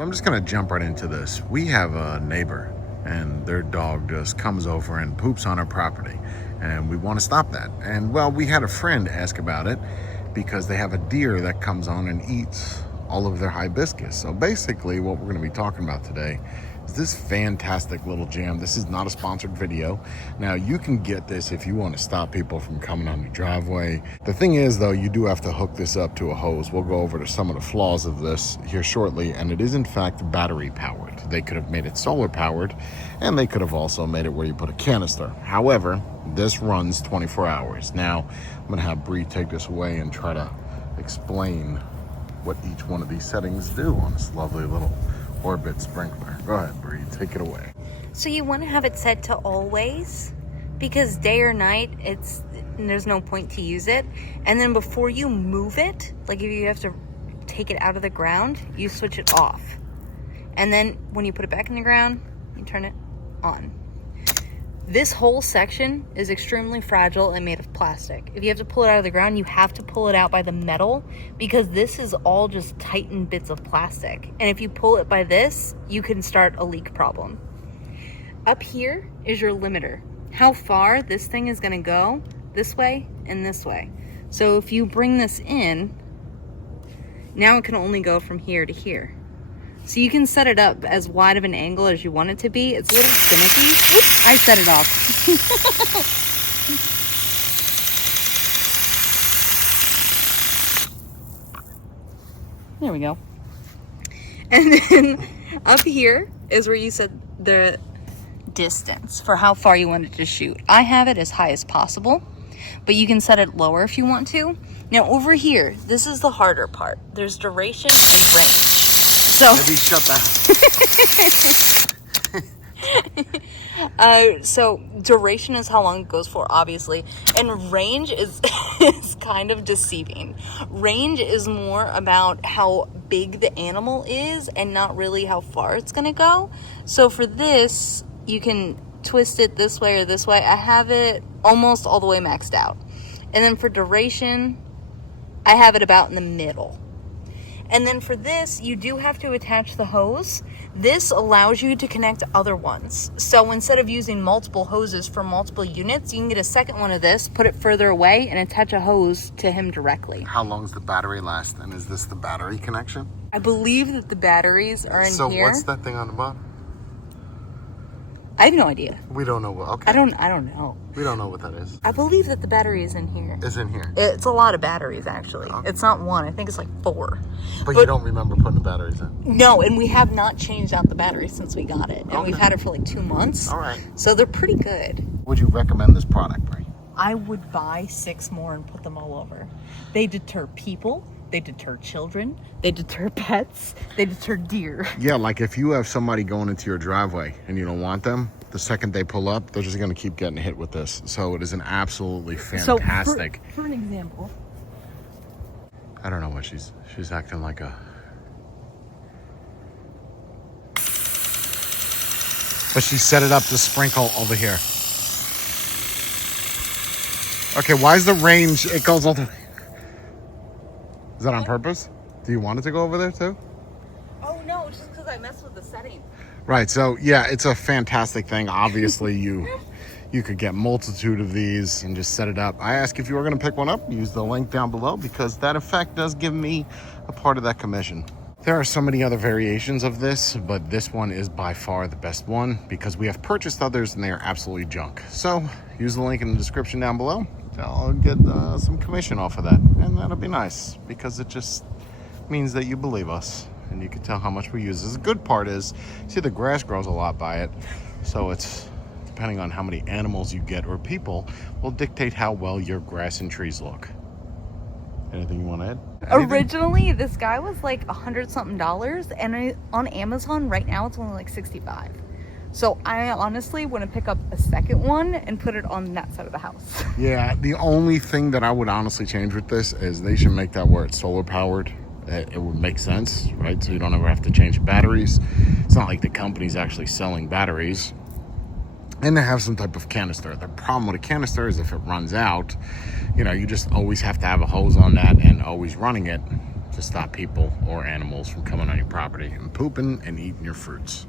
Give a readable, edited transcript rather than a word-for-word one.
So I'm just gonna jump right into this. We have a neighbor and their dog just comes over and poops on our property, and we want to stop that. And well, we had a friend ask about it because they have a deer that comes on and eats all of their hibiscus. So basically what we're going to be talking about today is this fantastic little jam. This is not a sponsored video. Now you can get this if you want to stop people from coming on your driveway. The thing is though, you do have to hook this up to a hose. We'll go over to some of the flaws of this here shortly, and it is in fact battery powered. They could have made it solar powered, and they could have also made it where you put a canister. However, this runs 24 hours. Now I'm gonna have Bree take this away and try to explain what each one of these settings do on this lovely little Orbit sprinkler. Go ahead, Bree, take it away. So you want to have it set to always, because day or night, there's no point to use it. And then before you move it, like if you have to take it out of the ground, you switch it off. And then when you put it back in the ground, you turn it on. This whole section is extremely fragile and made of plastic. If you have to pull it out of the ground, you have to pull it out by the metal, because this is all just tightened bits of plastic. And if you pull it by this, you can start a leak problem. Up here is your limiter. How far this thing is gonna go, this way and this way. So if you bring this in, now it can only go from here to here. So you can set it up as wide of an angle as you want it to be. It's a little finicky. Oops, I set it off. There we go. And then up here is where you set the distance for how far you want it to shoot. I have it as high as possible, but you can set it lower if you want to. Now over here, this is the harder part. There's duration and range. So maybe shut that. So duration is how long it goes for, obviously, and range is is kind of deceiving. Range is more about how big the animal is and not really how far it's gonna go. So for this, you can twist it this way or this way. I have it almost all the way maxed out. And then for duration, I have it about in the middle. And then for this, you do have to attach the hose. This allows you to connect other ones. So instead of using multiple hoses for multiple units, you can get a second one of this, put it further away, and attach a hose to him directly. How long does the battery last? And is this the battery connection? I believe that the batteries are in here. So what's that thing on the bottom? I have no idea. We don't know what, okay. I don't know. We don't know what that is. I believe that the battery is in here. It's in here. It's a lot of batteries, actually. Okay. It's not one. I think it's like 4. But you don't remember putting the batteries in? No, and we have not changed out the batteries since we got it. And Okay. we've had it for like 2 months. All right. So they're pretty good. Would you recommend this product, Brie? I would buy 6 more and put them all over. They deter people. They deter children. They deter pets. They deter deer. Yeah, like if you have somebody going into your driveway and you don't want them, the second they pull up, they're just going to keep getting hit with this. So it is an absolutely fantastic. So for an example. I don't know what she's acting like a... But she set it up to sprinkle over here. Okay, why is the range, it goes all the way. Is that on purpose? Do you want it to go over there too? Oh no, it's just because I messed with the setting. Right, so yeah, it's a fantastic thing. Obviously, you could get multitude of these and just set it up. I ask if you were going to pick one up, use the link down below, because that effect does give me a part of that commission. There are so many other variations of this, but this one is by far the best one because we have purchased others and they are absolutely junk. So use the link in the description down below. I'll get some commission off of that, and that'll be nice because it just means that you believe us and you can tell how much we use. The good part is, see, the grass grows a lot by it, so it's depending on how many animals you get or people will dictate how well your grass and trees look. Anything you want to add? Anything? Originally, this guy was like $100-something, and on Amazon right now it's only like $65. So I honestly want to pick up a second one and put it on that side of the house. Yeah, the only thing that I would honestly change with this is they should make that where it's solar powered. It would make sense, right? So you don't ever have to change batteries. It's not like the company's actually selling batteries. And they have some type of canister. The problem with a canister is if it runs out, you know, you just always have to have a hose on that and always running it. So to stop people or animals from coming on your property and pooping and eating your fruits.